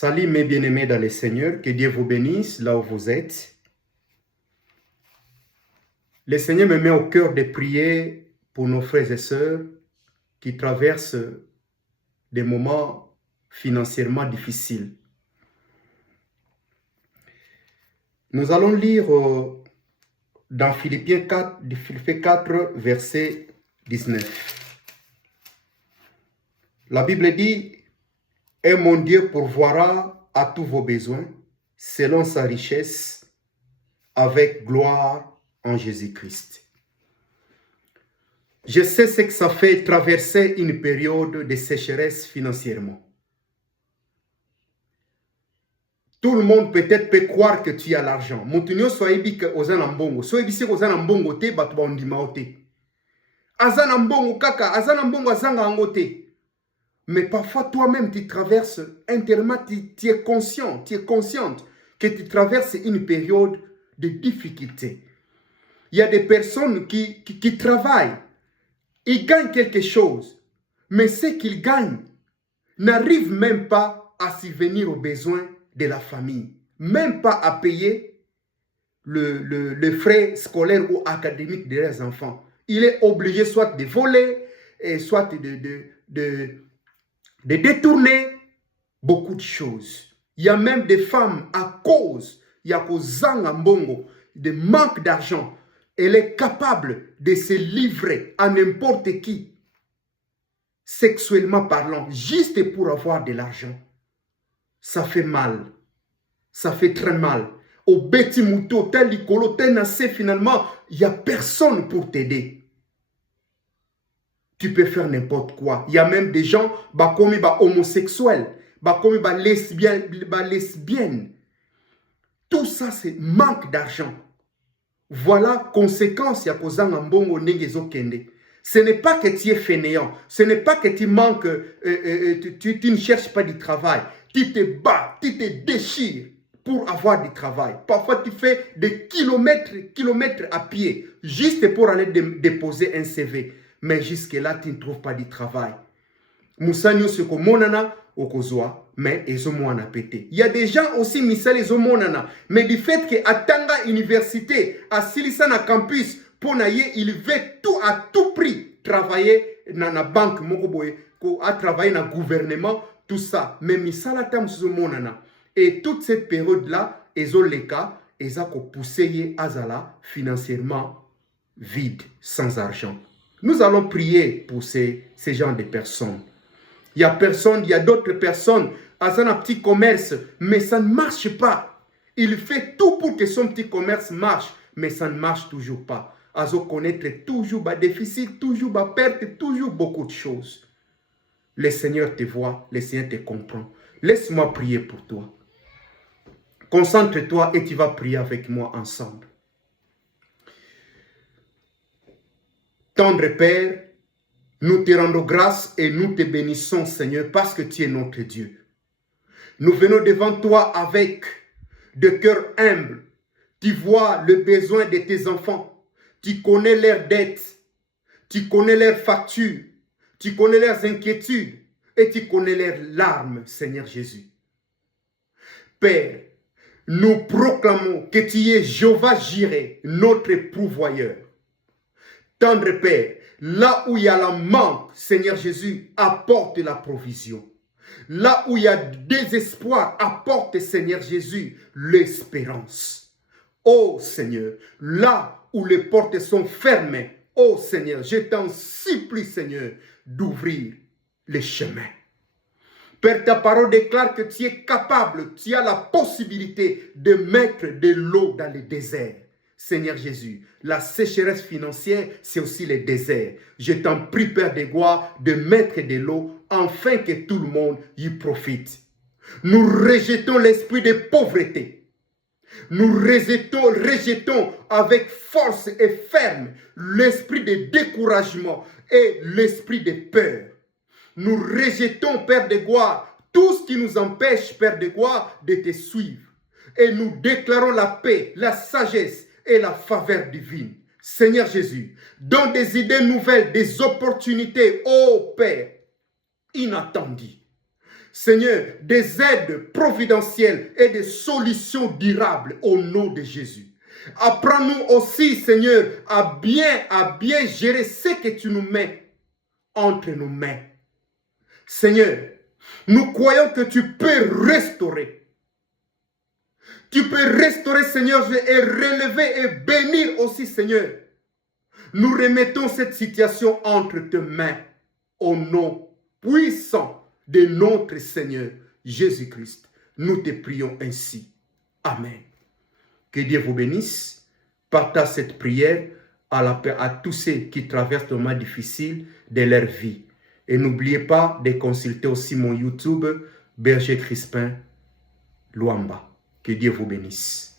Salut mes bien-aimés dans le Seigneur, que Dieu vous bénisse là où vous êtes. Le Seigneur me met au cœur de prier pour nos frères et sœurs qui traversent des moments financièrement difficiles. Nous allons lire dans Philippiens 4, verset 19. La Bible dit: et mon Dieu pourvoira à tous vos besoins selon sa richesse avec gloire en Jésus-Christ. Je sais ce que ça fait traverser une période de sécheresse financièrement. Tout le monde peut-être peut croire que tu as l'argent. Montunio soyebi que ozana mbongo. Soyebi se ozana mbongo te batu ba ondima ote. Azana mbongo kaka, azana mbongo azanga angote. Mais parfois, toi-même, tu traverses, intérieurement, tu es consciente que tu traverses une période de difficulté. Il y a des personnes qui travaillent, ils gagnent quelque chose, mais ce qu'ils gagnent n'arrive même pas à subvenir aux besoins de la famille, même pas à payer le frais scolaire ou académique de leurs enfants. Il est obligé soit de voler, soit de détourner beaucoup de choses. Il y a même des femmes, à cause, il y a kozanga mbongo, de manque d'argent, elle est capable de se livrer à n'importe qui, sexuellement parlant, juste pour avoir de l'argent. Ça fait mal. Ça fait très mal. Au beti mouto, tel licolo, tel nassé, finalement, il n'y a personne pour t'aider. Tu peux faire n'importe quoi. Il y a même des gens, comme homosexuels, comme lesbiennes. Tout ça, c'est manque d'argent. Voilà conséquence ya kozanga mbongo nengezo kende. Ce n'est pas que tu es fainéant. Ce n'est pas que tu manques, tu ne cherches pas du travail. Tu te bats, tu te déchires pour avoir du travail. Parfois, tu fais des kilomètres à pied, juste pour aller déposer un CV. Mais jusque-là, tu ne trouves pas du travail. Moussanyo se komonana okozwa, mais ezomoana pété. Il y a des gens aussi misal ezomonana, mais du fait que atanga université, à Silisana campus, pour naye, il veut tout à tout prix travailler dans la banque, à travailler dans le gouvernement, tout ça. Mais misala tam ezomonana. Et toute cette période-là, ezoleka, ezako pousser azala financièrement vide, sans argent. Nous allons prier pour ces genres de personnes. Il y a d'autres personnes, elles ont un petit commerce, mais ça ne marche pas. Il fait tout pour que son petit commerce marche, mais ça ne marche toujours pas. Elles ont connaître toujours des déficits, toujours des pertes, toujours beaucoup de choses. Le Seigneur te voit, le Seigneur te comprend. Laisse-moi prier pour toi. Concentre-toi et tu vas prier avec moi ensemble. Tendre Père, nous te rendons grâce et nous te bénissons, Seigneur, parce que tu es notre Dieu. Nous venons devant toi avec de cœur humble. Tu vois le besoin de tes enfants. Tu connais leurs dettes. Tu connais leurs factures. Tu connais leurs inquiétudes. Et tu connais leurs larmes, Seigneur Jésus. Père, nous proclamons que tu es Jéhovah Jireh, notre pourvoyeur. Tendre Père, là où il y a la manque, Seigneur Jésus, apporte la provision. Là où il y a désespoir, apporte, Seigneur Jésus, l'espérance. Oh Seigneur, là où les portes sont fermées, oh Seigneur, je t'en supplie, Seigneur, d'ouvrir les chemins. Père, ta parole déclare que tu es capable, tu as la possibilité de mettre de l'eau dans le désert. Seigneur Jésus, la sécheresse financière, c'est aussi le désert. Je t'en prie, Père de gloire, de mettre de l'eau afin que tout le monde y profite. Nous rejetons l'esprit de pauvreté. Nous rejetons avec force et ferme l'esprit de découragement et l'esprit de peur. Nous rejetons, Père de gloire, tout ce qui nous empêche, Père de gloire, de te suivre. Et nous déclarons la paix, la sagesse et la faveur divine. Seigneur Jésus, donne des idées nouvelles, des opportunités, ô Père, inattendues. Seigneur, des aides providentielles et des solutions durables au nom de Jésus. Apprends-nous aussi, Seigneur, à bien gérer ce que tu nous mets entre nos mains. Seigneur, nous croyons que tu peux restaurer. Tu peux restaurer, Seigneur, et relever et bénir aussi, Seigneur. Nous remettons cette situation entre tes mains au nom puissant de notre Seigneur Jésus-Christ. Nous te prions ainsi. Amen. Que Dieu vous bénisse. Partage cette prière à tous ceux qui traversent des moments difficiles de leur vie. Et n'oubliez pas de consulter aussi mon YouTube, Berger Crispin Luamba. Que Dieu vous bénisse.